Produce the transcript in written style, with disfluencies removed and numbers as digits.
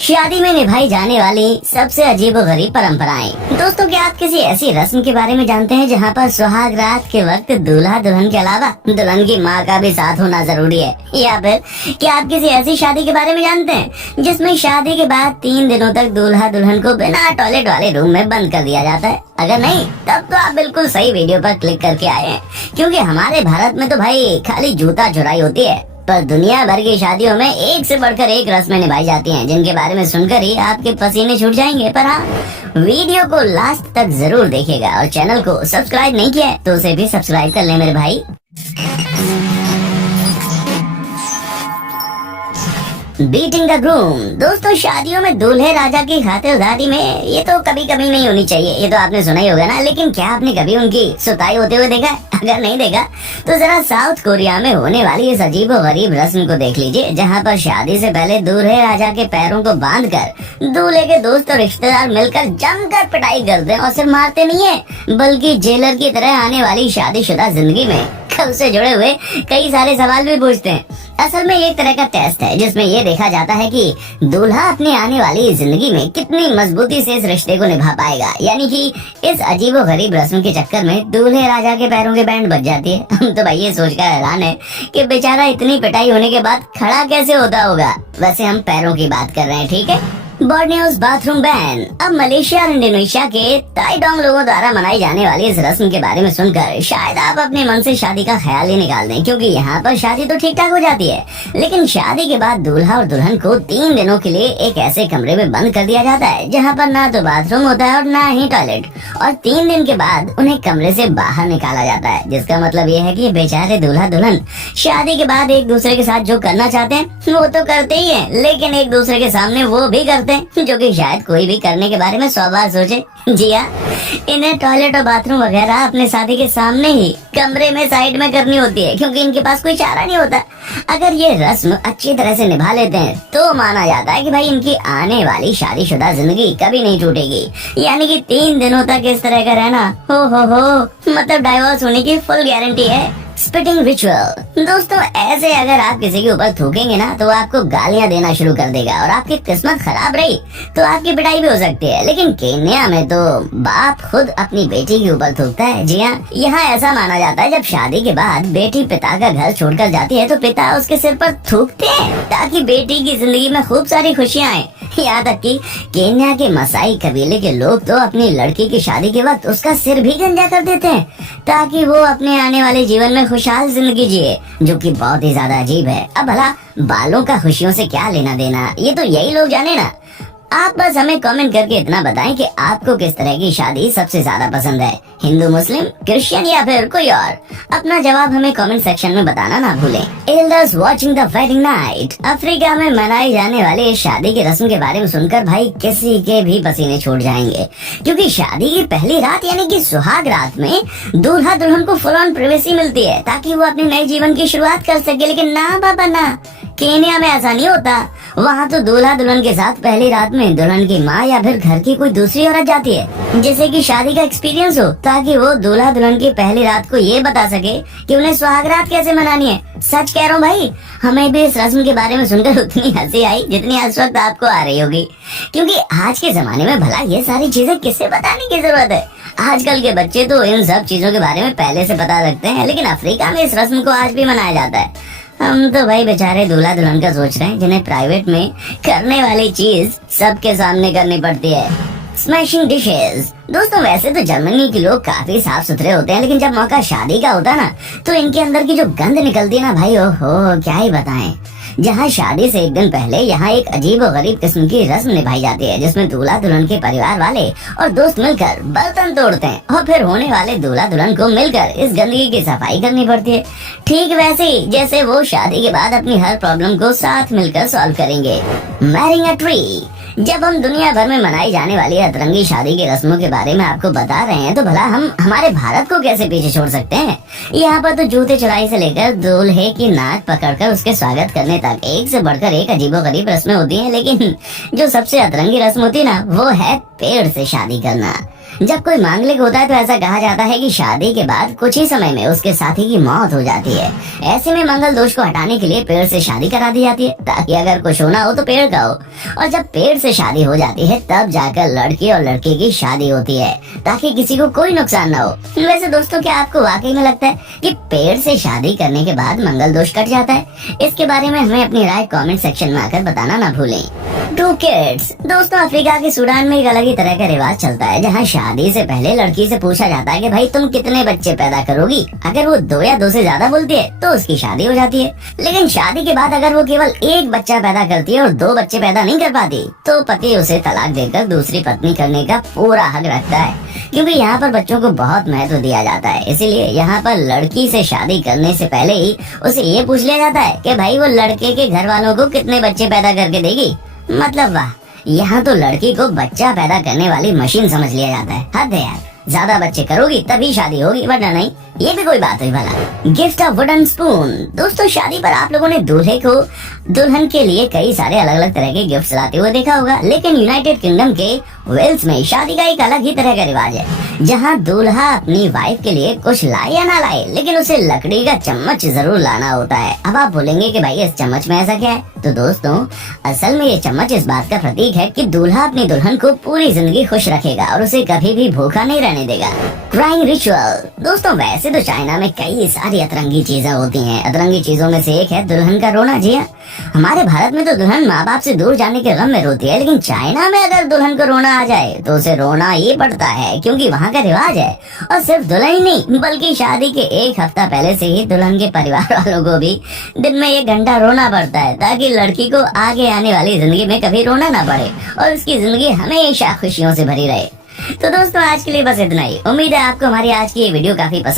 शादी में निभाई जाने वाली सबसे अजीबोगरीब परंपराएं। दोस्तों, क्या आप किसी ऐसी रस्म के बारे में जानते हैं जहां पर सुहाग रात के वक्त दूल्हा दुल्हन के अलावा दुल्हन की मां का भी साथ होना जरूरी है? या फिर क्या आप किसी ऐसी शादी के बारे में जानते हैं जिसमें शादी के बाद 3 दिनों तक दूल्हा दुल्हन को बिना टॉयलेट वाले रूम में बंद कर दिया जाता है? अगर नहीं, तब तो आप बिल्कुल सही वीडियो पर क्लिक करके आए हैं, क्योंकि हमारे भारत में तो भाई खाली जूता चुराई होती है, पर दुनिया भर की शादियों में एक से बढ़कर एक रस्में निभाई जाती हैं, जिनके बारे में सुनकर ही आपके पसीने छूट जाएंगे। पर हाँ, वीडियो को लास्ट तक जरूर देखिएगा, और चैनल को सब्सक्राइब नहीं किया है तो उसे भी सब्सक्राइब कर ले मेरे भाई। Beating the groom. दोस्तों, शादियों में दूल्हे राजा की खातिरदारी में ये तो कभी कभी नहीं होनी चाहिए, ये तो आपने सुना ही होगा ना। लेकिन क्या आपने कभी उनकी सुताई होते हुए देखा है? अगर नहीं देखा तो जरा साउथ कोरिया में होने वाली इस अजीबोगरीब रस्म को देख लीजिए, जहाँ पर शादी से पहले दूल्हे राजा के पैरों को बांधकर दूल्हे के दोस्त और रिश्तेदार मिलकर जमकर पिटाई करते हैं, और सिर्फ मारते नहीं है बल्कि जेलर की तरह आने वाली शादीशुदा जिंदगी में कल से जुड़े हुए कई सारे सवाल भी पूछते हैं। असल में एक तरह का टेस्ट है जिसमें ये देखा जाता है कि दूल्हा अपनी आने वाली जिंदगी में कितनी मजबूती से इस रिश्ते को निभा पाएगा। यानी कि इस अजीबोगरीब रस्म के चक्कर में दूल्हे राजा के पैरों के बैंड बज जाती है। हम तो भाई ये सोचकर हैरान है कि बेचारा इतनी पिटाई होने के बाद खड़ा कैसे होता होगा। वैसे हम पैरों की बात कर रहे हैं, ठीक है। बोर्नियोस बाथरूम बैन। अब मलेशिया और इंडोनेशिया के ताइडोंग लोगों द्वारा मनाई जाने वाली इस रस्म के बारे में सुनकर शायद आप अपने मन से शादी का ख्याल ही निकाल दें, क्योंकि यहाँ पर शादी तो ठीक ठाक हो जाती है, लेकिन शादी के बाद दूल्हा और दुल्हन को 3 दिनों के लिए एक ऐसे कमरे में बंद कर दिया जाता है जहाँ पर ना तो बाथरूम होता है और ना ही टॉयलेट, और 3 दिन के बाद उन्हें कमरे से बाहर निकाला जाता है। जिसका मतलब ये है कि बेचारे दूल्हा दुल्हन शादी के बाद एक दूसरे के साथ जो करना चाहते हैं वो तो करते ही है, लेकिन एक दूसरे के सामने वो भी करते हैं जो कि शायद कोई भी करने के बारे में 100 बार सोचे। जी हाँ, इन्हें टॉयलेट और बाथरूम वगैरह अपने साथी के सामने ही कमरे में साइड में करनी होती है, क्योंकि इनके पास कोई चारा नहीं होता। अगर ये रस्म अच्छी तरह से निभा लेते हैं तो माना जाता है कि भाई इनकी आने वाली शादीशुदा जिंदगी कभी नहीं टूटेगी। यानी कि 3 दिनों तक इस तरह का रहना हो मतलब डाइवोर्स होने की फुल गारंटी है। Spitting ritual. दोस्तों, ऐसे अगर आप किसी के ऊपर थूकेंगे ना तो आपको गालियां देना शुरू कर देगा, और आपकी किस्मत खराब रही तो आपकी पिटाई भी हो सकती है। लेकिन केन्या में तो बाप खुद अपनी बेटी के ऊपर थूकता है। जी हाँ, यहाँ ऐसा माना जाता है जब शादी के बाद बेटी पिता का घर छोड़कर जाती है तो पिता उसके सिर पर थूकते हैं ताकि बेटी की जिंदगी में खूब सारी खुशियाँ आए। यहाँ तक कि केन्या के मसाई कबीले के लोग तो अपनी लड़की की शादी के वक्त उसका सिर भी गंजा कर देते हैं ताकि वो अपने आने वाले जीवन में खुशहाल जिंदगी जिए, जो कि बहुत ही ज्यादा अजीब है। अब भला बालों का खुशियों से क्या लेना देना, ये तो यही लोग जाने ना। आप बस हमें कमेंट करके इतना बताएं कि आपको किस तरह की शादी सबसे ज्यादा पसंद है, हिंदू, मुस्लिम, क्रिश्चियन या फिर कोई और। अपना जवाब हमें कमेंट सेक्शन में बताना ना भूलें। Elders watching the wedding night. Africa में मनाई जाने वाले इस शादी की रस्म के बारे में सुनकर भाई किसी के भी पसीने छूट जाएंगे, क्योंकि शादी की पहली रात यानी कि सुहाग रात में दूल्हा दुल्हन को फुल ऑन प्राइवेसी मिलती है ताकि वो अपने नए जीवन की शुरुआत कर सके। लेकिन ना बाबा ना, केन्या में ऐसा नहीं होता। वहाँ तो दूल्हा दुल्हन के साथ पहली रात में दुल्हन की माँ या फिर घर की कोई दूसरी औरत जाती है, जिससे कि शादी का एक्सपीरियंस हो, ताकि वो दूल्हा दुल्हन की पहली रात को ये बता सके कि उन्हें सुहाग रात कैसे मनानी है। सच कह रहा हूँ भाई, हमें भी इस रस्म के बारे में सुनकर उतनी हंसी आई जितनी इस वक्त आपको आ रही होगी, क्योंकि आज के जमाने में भला ये सारी चीजें किससे बताने की जरूरत है। आजकल के बच्चे तो इन सब चीजों के बारे में पहले से पता रखते हैं, लेकिन अफ्रीका में इस रस्म को आज भी मनाया जाता है। हम तो भाई बेचारे दूल्हा दुल्हन का सोच रहे हैं जिन्हें प्राइवेट में करने वाली चीज सबके सामने करनी पड़ती है। Smashing dishes. दोस्तों, वैसे तो जर्मनी के लोग काफी साफ सुथरे होते हैं, लेकिन जब मौका शादी का होता है ना तो इनके अंदर की जो गंद निकलती है ना भाई, ओहो क्या ही बताएं। जहाँ शादी से एक दिन पहले यहाँ एक अजीब और गरीब किस्म की रस्म निभाई जाती है, जिसमें दूल्हा दुल्हन के परिवार वाले और दोस्त मिलकर बर्तन तोड़ते हैं और फिर होने वाले दूल्हा दुल्हन को मिलकर इस गंदगी की सफाई करनी पड़ती है, ठीक वैसे ही जैसे वो शादी के बाद अपनी हर प्रॉब्लम को साथ मिलकर सॉल्व करेंगे। Marrying a tree. जब हम दुनिया भर में मनाई जाने वाली अतरंगी शादी की रस्मों के बारे में आपको बता रहे हैं तो भला हम हमारे भारत को कैसे पीछे छोड़ सकते हैं। यहाँ पर तो जूते चढ़ाई से लेकर दूल्हे की नाक पकड़कर उसके स्वागत करने तक एक से बढ़कर एक अजीबोगरीब रस्में होती हैं, लेकिन जो सबसे अतरंगी रस्म होती है ना वो है पेड़ से शादी करना। जब कोई मांगलिक होता है तो ऐसा कहा जाता है कि शादी के बाद कुछ ही समय में उसके साथी की मौत हो जाती है। ऐसे में मंगल दोष को हटाने के लिए पेड़ से शादी करा दी जाती है, ताकि अगर कुछ होना हो तो पेड़ का हो। और जब पेड़ से शादी हो जाती है तब जाकर लड़के और लड़के की शादी होती है, ताकि किसी को कोई नुकसान ना हो। वैसे दोस्तों, क्या आपको वाकई में लगता है कि पेड़ से शादी करने के बाद मंगल दोष कट जाता है? इसके बारे में हमें अपनी राय कमेंट सेक्शन में आकर बताना ना भूलें। 2 किड्स। दोस्तों, अफ्रीका के सूडान में एक अलग ही तरह का रिवाज चलता है, जहाँ शादी से पहले लड़की से पूछा जाता है कि भाई तुम कितने बच्चे पैदा करोगी। अगर वो 2 या 2 से ज्यादा बोलती है तो उसकी शादी हो जाती है। लेकिन शादी के बाद अगर वो केवल 1 बच्चा पैदा करती है और 2 बच्चे पैदा नहीं कर पाती तो पति उसे तलाक देकर दूसरी पत्नी करने का पूरा हक रखता है, क्योंकि यहाँ पर बच्चों को बहुत महत्व दिया जाता है। इसीलिए यहाँ पर लड़की से शादी करने से पहले ही उसे ये पूछ लिया जाता है कि भाई वो लड़के के घर वालों को कितने बच्चे पैदा करके देगी। मतलब वाह, यहाँ तो लड़की को बच्चा पैदा करने वाली मशीन समझ लिया जाता है। हद है यार, ज्यादा बच्चे करोगी तभी शादी होगी, वरना नहीं। ये भी कोई बात हुई भला। Gift of wooden spoon. दोस्तों, शादी पर आप लोगों ने दूल्हे को दुल्हन के लिए कई सारे अलग अलग तरह के गिफ्ट लाते हुए देखा होगा, लेकिन यूनाइटेड किंगडम के वेल्स में शादी का एक अलग ही तरह का रिवाज है, जहाँ दूल्हा अपनी वाइफ के लिए कुछ लाए या ना लाए, लेकिन उसे लकड़ी का चम्मच जरूर लाना होता है। अब आप बोलेंगे कि भाई इस चम्मच में ऐसा क्या है? तो दोस्तों, असल में ये चम्मच इस बात का प्रतीक है कि दूल्हा अपनी दुल्हन को पूरी जिंदगी खुश रखेगा और उसे कभी भी भूखा नहीं रहने देगा। Crying ritual. दोस्तों, वैसे तो चाइना में कई सारी अतरंगी चीजें होती हैं। अतरंगी चीजों में से एक है दुल्हन का रोना। जी हाँ, हमारे भारत में तो दुल्हन माँ बाप से दूर जाने के गम में रोती है, लेकिन चाइना में अगर दुल्हन को रोना आ जाए तो उसे रोना ही पड़ता है, क्योंकि वहाँ का रिवाज है। और सिर्फ दुल्हन ही नहीं, बल्कि शादी के 1 हफ्ता पहले से ही दुल्हन के परिवार वालों को भी दिन में 1 घंटा रोना पड़ता है, ताकि लड़की को आगे आने वाली जिंदगी में कभी रोना ना पड़े और उसकी जिंदगी हमेशा खुशियों से भरी रहे। तो दोस्तों, आज के लिए बस इतना ही। उम्मीद है आपको हमारी आज की ये वीडियो काफी पसंद